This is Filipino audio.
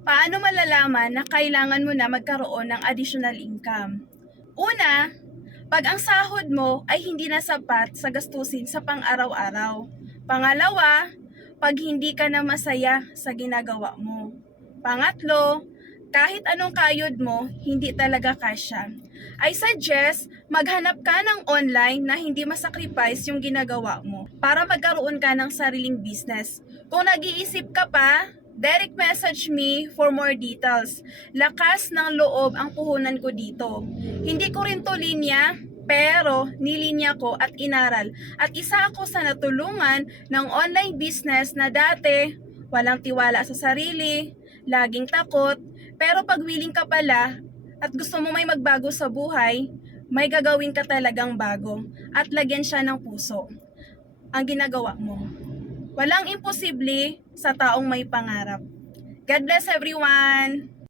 Paano malalaman na kailangan mo na magkaroon ng additional income? Una, pag ang sahod mo ay hindi na sapat sa gastusin sa pang-araw-araw. Pangalawa, pag hindi ka na masaya sa ginagawa mo. Pangatlo, kahit anong kayod mo, hindi talaga kasya. I suggest maghanap ka ng online na hindi masacrifice yung ginagawa mo para magkaroon ka ng sariling business. Kung nag-iisip ka pa, direct message me for more details. Lakas ng loob ang puhunan ko dito. Hindi ko rin to linya, pero nilinya ko at inaral. At isa ako sa natulungan ng online business na dati walang tiwala sa sarili, laging takot, pero pag willing ka pala at gusto mo may magbago sa buhay, may gagawin ka talagang bago at lagyan siya ng puso ang ginagawa mo. Walang imposible sa taong may pangarap. God bless everyone!